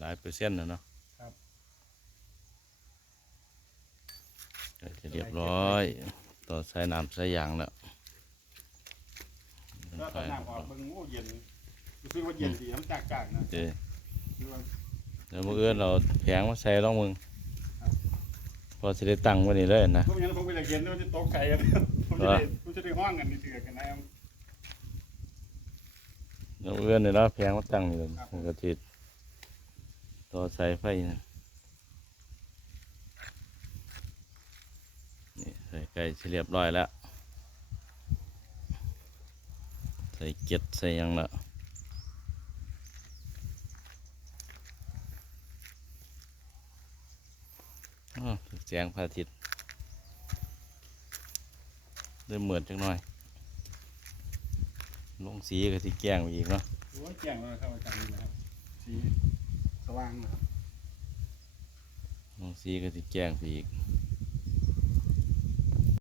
หลายเปอร์เซ็นต์นะเนาะครับก็จะเรียบร้อย ต่อสายน้ำสายยางแล้วแล้วตอนน้ำออกเบิ่งโอ้เย็นรู้สึกว่าเย็นดีมันจากจากๆนะเด้คือว่าแล้วมื่อเอื้อนเราแผงมาใส่ต้องมึงครับพอสิได้ตั้งไวันนี้เลยนะพวกนี้ผมก็จะเย็นแล้วมันจะตกใจกันผมจะเหรอได้ผมจะได้ห้องกันนี่เถื่อกันนะครับแล้วเอื้อนเนี่ยเราแผงมาตั้งนี่เลยครับมันก็ติด ต่อสายไฟนะนี่ใส่ไก่สิเรียบร้อยแล้ว ใส่เก็ดใส่ยังละแสงพระอาทิตย์เริ่มเหมือนจังหน่อย ลงสีก็สิแก้งไปอีกเนาะโอ้ยแจ้งแล้วครับอาจารย์นี่นะครับสี ว่างนะครับ มองซีก็สิแกล้งไปอีก